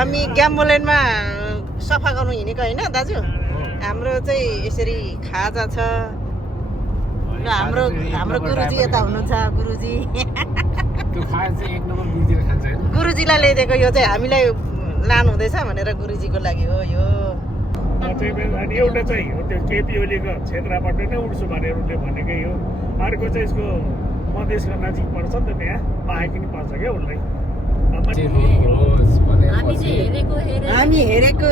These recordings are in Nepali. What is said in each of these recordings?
हामी ग्याम्बोल्यान्डमा सफा गर्नु हिँडेको होइन दाजु हाम्रो चाहिँ यसरी खाजा छ र हाम्रो गुरुजी यता हुनुहुन्छ गुरुजी गुरुजीलाई ल्याइदिएको यो चाहिँ हामीलाई लानु हुँदैछ भनेर गुरुजीको लागि हो यो अनि एउटा चाहिँ त्यो केपी ओलीको क्षेत्रबाट नै उड्छु भनेर उसले भनेकै हो अर्को चाहिँ यसको मधेसको नजिक पर्छ नि त त्यहाँ पाएकी नि पर्छ क्या उसलाई हामी हेरेको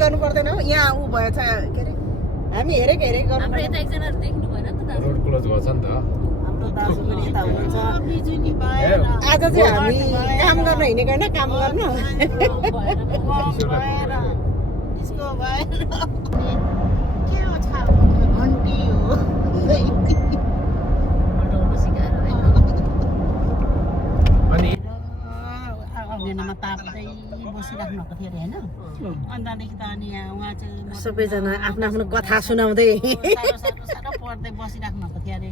गर्नु पर्दैन हो यहाँ ऊ भएछ के अरे हामी हेरेको गर्नु रोड क्लोज गर्छ नि त हाम्रो दाजु पनि यता हुनुहुन्छ आज चाहिँ हामी काम गर्न हिँडेको होइन काम गर्न अँगेनामा ताप्दै बसिराख्नुभएको थियो अरे होइन अन्तदेखि त अनि उहाँ चाहिँ सबैजना आफ्नो आफ्नो कथा सुनाउँदै पढ्दै बसिराख्नु भएको थियो अरे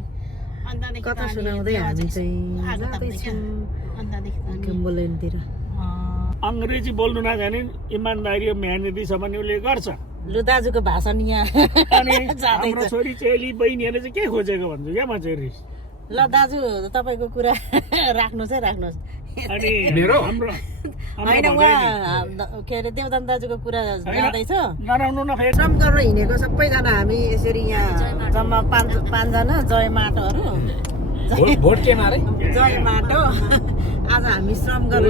अन्तदेखि कथा सुनाउँदै हामी चाहिँ ग्याम्बोल्यान्डतिर अङ्ग्रेजी बोल्नु नजाने इमान्दारी मेहनती छ भने उसले गर्छ लु दाजुको भाषण यहाँ हाम्रो छोरी चेली बहिनीहरूले चाहिँ के खोजेको भन्छु क्या म चाहिँ ल दाजु तपाईँको कुरा राख्नुहोस् है राख्नुहोस् होइन उहाँ के अरे देवदान दाजुको कुरा जाँदैछ श्रम गर्न हिँडेको सबैजना हामी यसरी यहाँ जम्मा पाँचजना जय माटोहरू जय माटो आज हामी श्रम गर्न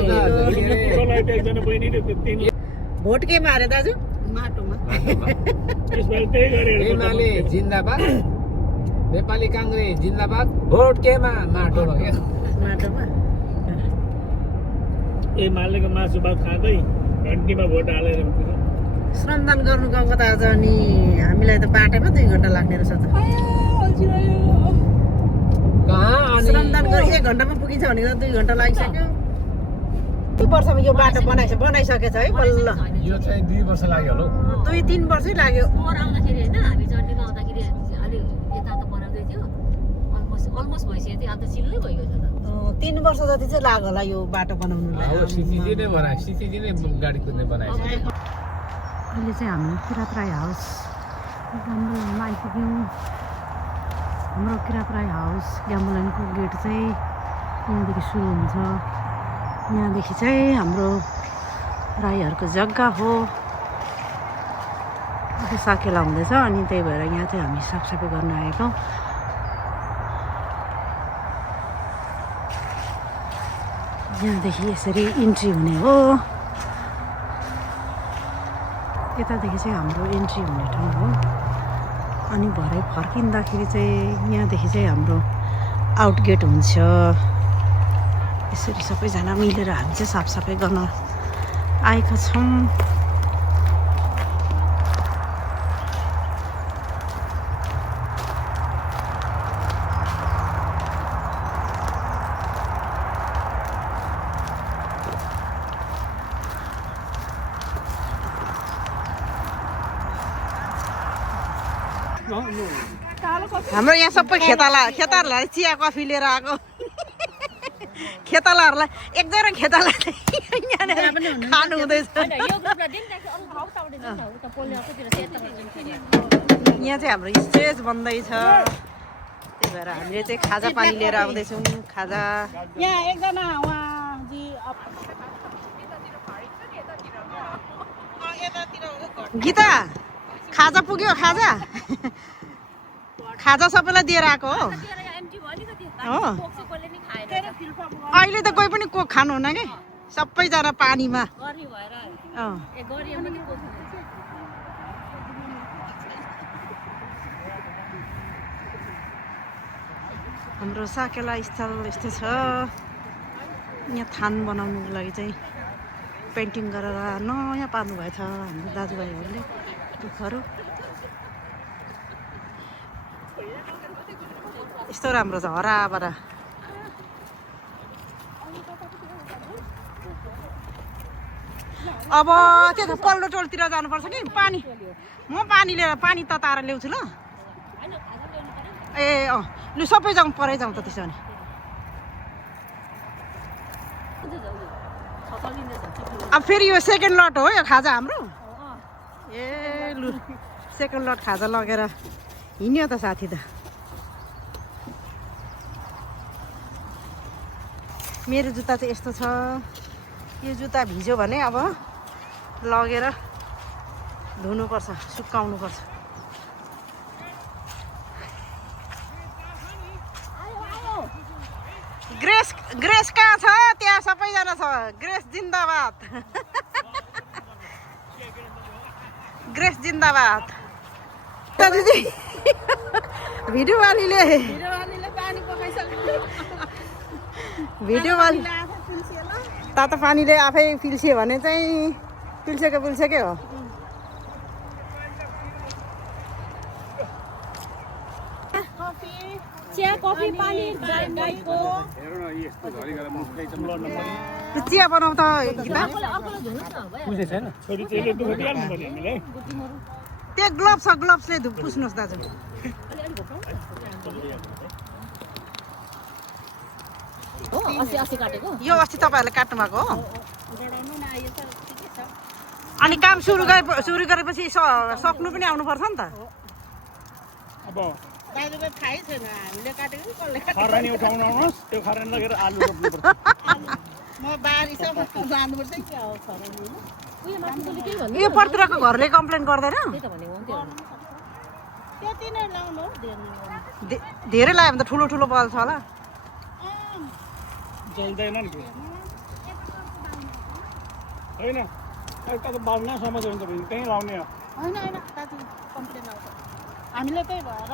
भोट केमा अरे दाजु माटोमा जिन्दाबाद नेपाली काङ्ग्रेस जिन्दाबाद भोट केमा माटोमा क्या माटोमा ए मालेको मासु भात खाँदै घन्टीमा भोट हालेर श्रमदान गर्नु गएको त आज अनि हामीलाई त बाटोमा 2 घन्टा लाग्ने रहेछ त श्रमदान गरे 1 घन्टामा पुगिन्छ भनेको 2 घन्टा लागिसक्यो 2 वर्षमा यो बाटो बनाइसकेछ है बल्ल यो चाहिँ 2 वर्ष लाग्यो होला 2-3 वर्षै लाग्यो आउँदाखेरि होइन हामी जर्नीमा आउँदाखेरि अलि यता त बनाउँदै थियो अलमोस्ट भइसक्यो थियो अन्त चिल्लै भइगयो त 3 वर्ष जति चाहिँ लाग्यो होला यो बाटो बनाउनुलाई सिटी नै गाडी कुद्ने बनाएछ अहिले चाहिँ हामी किरात राई हाउस ग्याम्बोल्यान्डमा आइपुग्यौँ हाम्रो किरात राई हाउस ग्याम्बोल्यान्डको गेट चाहिँ यहाँदेखि सुरु हुन्छ यहाँदेखि चाहिँ हाम्रो राईहरूको जग्गा हो साकेला हुँदैछ अनि त्यही भएर यहाँ चाहिँ हामी साफसफाइ गर्न आएछौँ यहाँदेखि यसरी इन्ट्री हुने हो यतादेखि चाहिँ हाम्रो इन्ट्री हुने ठाउँ हो अनि भरे फर्किँदाखेरि चाहिँ यहाँदेखि चाहिँ हाम्रो आउटगेट हुन्छ यसरी सबैजना मिलेर हामी चाहिँ साफसफाइ गर्न आएका छौँ हाम्रो यहाँ सबै खेतालाहरूलाई चिया कफी लिएर आएको खेतालाहरूलाई एकजना खेताला यहाँनिर खानु हुँदैछ यहाँ चाहिँ हाम्रो स्टेज बन्दैछ त्यही भएर हामीले चाहिँ खाजा पानी लिएर आउँदैछौँ खाजा यहाँ एकजना गीता खाजा पुग्यो खाजा सबैलाई दिएर आएको हो अहिले त कोही पनि कोक खानुहुन्न कि सबैजना पानीमा हाम्रो साकेला स्थल यस्तो छ यहाँ थान बनाउनुको लागि चाहिँ पेन्टिङ गरेर नयाँ पार्नु भएछ हाम्रो दाजुभाइहरूले दुःखहरू यस्तो राम्रो छ हराभरा अब त्यो त पल्लो टोलतिर जानुपर्छ कि पानी म पानी लिएर पानी तताएर ल्याउँछु ल ए अँ लु सबै जाउँ परै जाउँ त त्यसो भने अब फेरि यो सेकेन्ड लट हो यो खाजा हाम्रो ए लु सेकेन्ड लट खाजा लगेर हिँड्यो त साथी त मेरो जुत्ता चाहिँ यस्तो छ यो जुत्ता भिज्यो भने अब लगेर धुनुपर्छ सुकाउनुपर्छ ग्रेस ग्रेस कहाँ छ त्यहाँ सबैजना छ ग्रेस जिन्दाबाद ग्रेस जिन्दाबाद दिदी भिडियोवालीले भिडियोवाली तातो पानीले आफै पिल्स्यो भने चाहिँ पिल्सेकै हो चिया कफी पानी गाईको चिया बनाउ त गीता त्यो ग्लोभ्स छ ग्लोभ्सले पुस्नुहोस् दाजु यो अस्ति तपाईँहरूले काट्नु भएको हो अनि काम सुरु गरेपछि सक्नु पनि आउनुपर्छ नि त अब खरानी उठाउनु आउनुहोस् त्यो खरानी लगेर आलु रोप्नुपर्छ यो पर्तिरको घरले कम्प्लेन गर्दैन धेरै लाग्यो भने त ठुलो ठुलो बल्छ होला जल्दैन नि होइन बाल्न समस्या हुन्छ भने त्यहीँ लाउने हामीले त्यही भएर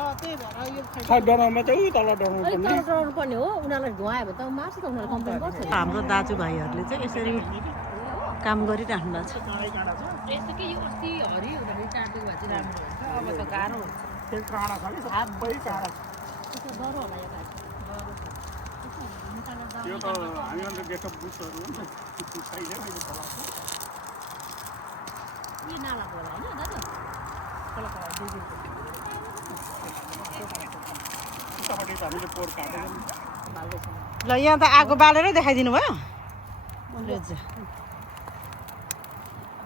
यो डराउमा चाहिँ उयो तल डराउनु डराउनु पर्ने हो उनीहरूलाई धुवायो भने त मार्छ त उनीहरूले कम्प्लेन गर्छ हाम्रो दाजुभाइहरूले चाहिँ यसरी काम गरिराख्नु भएको छ यस्तो कि यो अस्ति हरि हुँदाखेरि काट्दिएको भए चाहिँ राम्रो हुन्छ अब त गाह्रो हुन्छ त्यो काँडा छ कि सबै काँडा छ त्यसो डह्रो होला यो गाडी त्यो त हामीहरू गेटअप बुथहरू हो नि यो नालाको होला होइन दाजु हामीले पोहोर काटेर ल यहाँ त आगो बालेरै देखाइदिनु भयो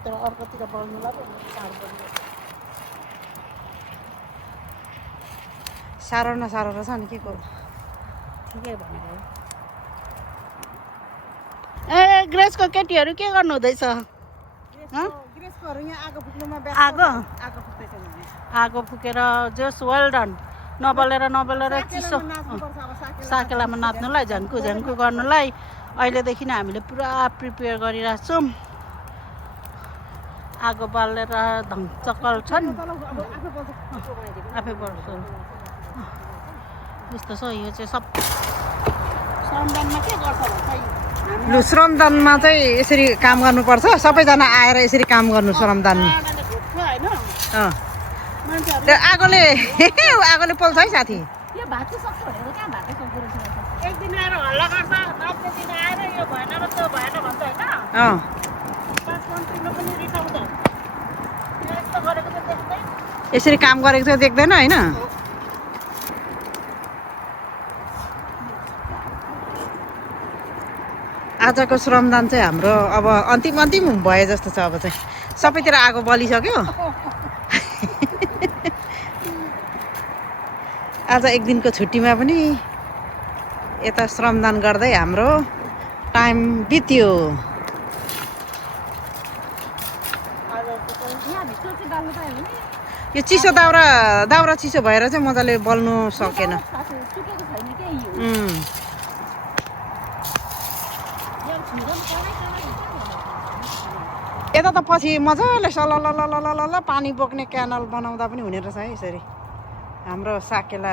तर अर्कोतिर बढ्नुलाई साह्रो नसाह्रो रहेछ नि के को ठिकै भनेको ए ग्रेसको केटीहरू के गर्नु हुँदैछ ग्रेसकोहरू यहाँ आगो फुक्नुमा आगो फुकेर जस वेल डन नबलेर चिसो साकेलामा नाच्नुलाई झन्कु गर्नुलाई अहिलेदेखि नै हामीले पुरा प्रिपेयर गरिरहेको छौँ आगो बालेर धङ्चकल छन् आफै बढ्छ यस्तो छ यो चाहिँ सब श्रमदानमा के गर्छ लु श्रमदानमा चाहिँ यसरी काम गर्नुपर्छ सबैजना आएर यसरी काम गर्नु श्रमदानमा त्यो आगोले पोल्छ है साथी यो भात चाहिँ सक्छ भनेर कहाँ भातै सक्दो रहेछ एक दिन आएर हल्ला गर्छ अर्को दिन आएर यो भएन र त्यो भएन भन्छ होइन पाँच मन्त्रीले पनि रिसाउँछ यस्तो गरेको चाहिँ देख्दै यसरी काम गरेको चाहिँ देख्दैन होइन आजको श्रमदान चाहिँ हाम्रो अब अन्तिम भए जस्तो छ अब चाहिँ सबैतिर आगो बलिसक्यो आज एक दिनको छुट्टीमा पनि यता श्रमदान गर्दै हाम्रो टाइम बित्यो यो चिसो दाउरा चिसो भएर चाहिँ मजाले बल्नु सकेन यता त पछि मजाले सलल पानी बोक्ने क्यानल बनाउँदा पनि हुने रहेछ है यसरी हाम्रो साकेला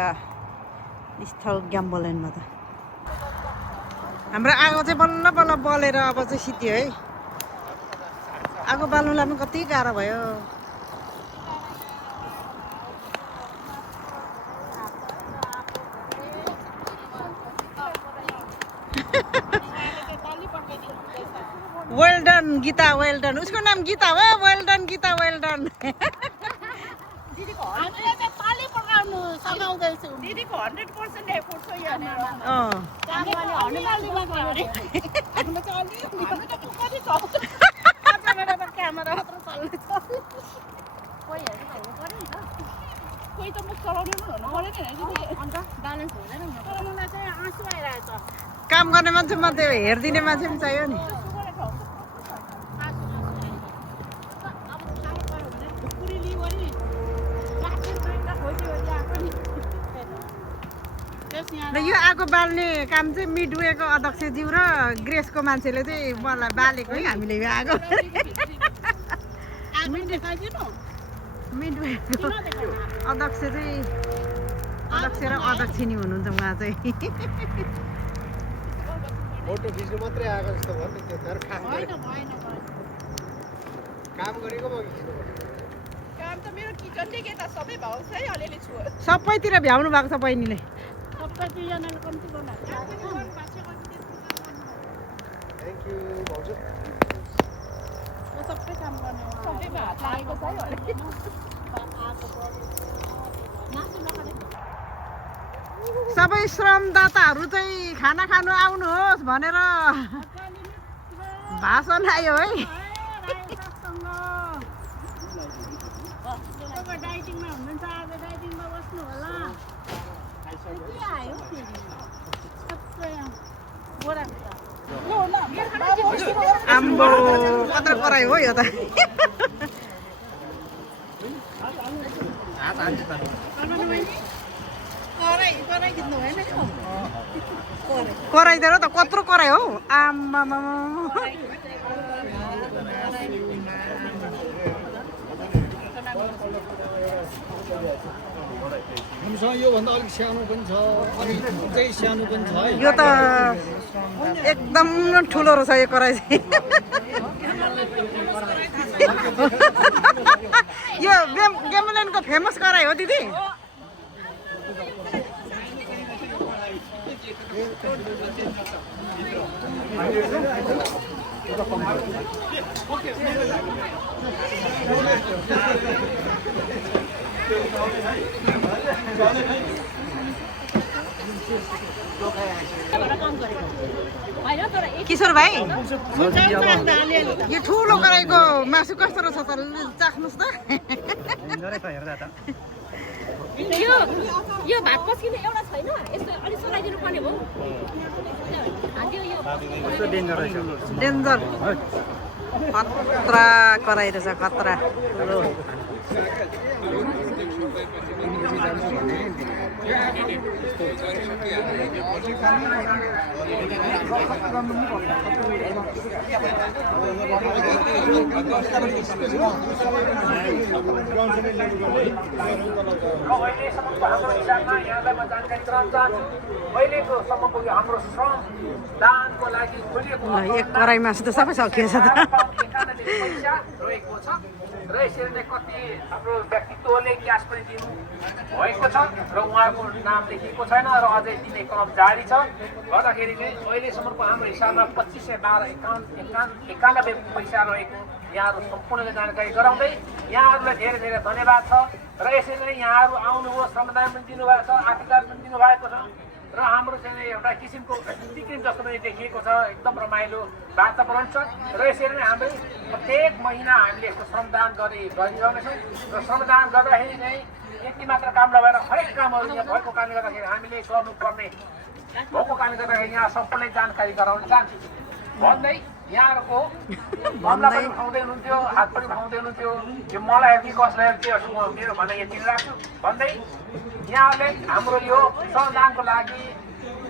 स्थल ग्याम्बोल्यान्डमा त हाम्रो आगो चाहिँ बल्ल बलेर अब चाहिँ सिद्धियो है आगो बाल्नुलाई पनि कति गाह्रो भयो well done Gita well done उसको नाम गीता हो well done Gita well done हामीले चाहिँ ताली पकाउनु सघाउँदैछौँ दिदीको 100% एफोर्ट छ यहाँनिर क्यामेरा मात्र चल्ने छ कोही हेर्नु भन्नु पर्यो नि त कोही त मुख चलाउने पनि हुनु पऱ्यो नि अन्त ब्यालेन्स हुँदैन नि तर मलाई चाहिँ आँसु आइरहेको छ काम गर्ने मान्छे मध्ये हेरिदिने मान्छे पनि चाहियो नि र यो आगो बाल्ने काम चाहिँ मिडवेको अध्यक्षज्यू र ग्रेसको मान्छेले चाहिँ मलाई बालेको है हामीले यो आगो मिडवेको अध्यक्ष चाहिँ अध्यक्ष र अध्यक्षिनी हुनुहुन्छ उहाँ चाहिँ फोटो खिच्नु मात्रै आएको जस्तो भयो नि त्यो तर काम गरेको म खिच्नु काम त मेरो किचनदेखि यता सबै भएको छ है अलिअलि छु सबैतिर भ्याउनु भएको छ बहिनीले सबै दुईजनाले कम्ती गर्नु थ्याङ्क यू भाउजू सबै काम गर्ने सबै हात लागेको छ है सबै श्रमदाताहरू चाहिँ खाना खानु आउनुहोस् भनेर भाषण आयो है डाइटिङमा हुनुहुन्छ आज डाइटिङमा बस्नु होला आम्बो कत्रो कराई हो यो त कराइदिएर त कत्रो कराई हो आम्मा योभन्दा अलिक सानो पनि छ अलिक चाहिँ सानो पनि छ है यो त एकदम ठुलो रहेछ यो कराई चाहिँ यो गेमुलेनको फेमस कराई हो दिदी किशोर भाइ यो ठुलो कराईको मासु कस्तो रहेछ त चाख्नुहोस् त यो भात पस्किने एउटा छैन यस्तो अलिक सलाइदिनु पर्ने भयो डेन्जर खतरा कराई रहेछ खतरा एक कराई मासु त सबै सकिएछ त र यसरी नै कति हाम्रो व्यक्तित्वले क्यास पनि दिनु भएको छ र उहाँको नाम लेखिएको छैन र अझै दिने क्रम जारी छ गर्दाखेरि चाहिँ अहिलेसम्मको हाम्रो हिसाबमा 2591 पैसा रहेको यहाँहरू सम्पूर्णले जानकारी गराउँदै यहाँहरूलाई धेरै धेरै धन्यवाद छ र यसरी नै यहाँहरू आउनुभयो श्रमदान पनि दिनुभएको छ आशीर्वाद पनि दिनुभएको छ र हाम्रो चाहिँ एउटा किसिमको पिकनिक जस्तो पनि देखिएको छ एकदम रमाइलो वातावरण छ र यसरी नै हामीले प्रत्येक महिना हामीले यस्तो श्रमदान गरिरहनेछौँ र श्रमदान गर्दाखेरि चाहिँ यति मात्र काम नभएर हरेक कामहरू यहाँ भएको कारणले गर्दाखेरि हामीले गर्नुपर्ने भएको कारणले गर्दाखेरि यहाँ सबैलाई जानकारी गराउन चाहन्छु भन्दै यहाँहरूको मामला पनि उठाउँदै हुनुहुन्थ्यो हात पनि उठाउँदै हुनुहुन्थ्यो यो मलाई हेर्ने कसलाई हेर्ने मेरो भनाइ यति राख्छु भन्दै यहाँहरूले हाम्रो यो श्रमदानको लागि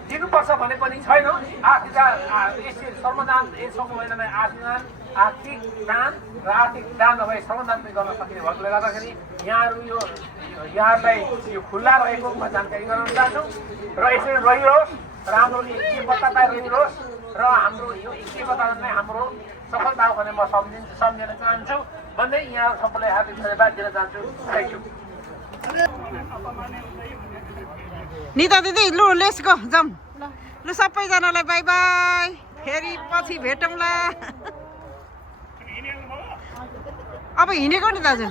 दिनुपर्छ भने पनि छैन श्रमदान यसो महिनामा आर्थिक दान र आर्थिक दान नभए श्रमदान पनि गर्न सकिने भएकोले गर्दाखेरि यहाँहरूलाई यो खुल्ला रहेको म जानकारी गराउन चाहन्छु र यसरी रहिरहोस् र हाम्रो एकताता रहिरहोस् र हाम्रो यो एकता नै हाम्रो सफलता हो भने म सम्झिन चाहन्छु भन्दै यहाँ सबैलाई हार्दिक धन्यवाद दिन चाहन्छु थ्याङ्क यू निता दिदी लु लेट्स गो जाउँ लु सबैजनालाई बाई बाई फेरि पछि भेटौँला अब हिँडेको नि दाजु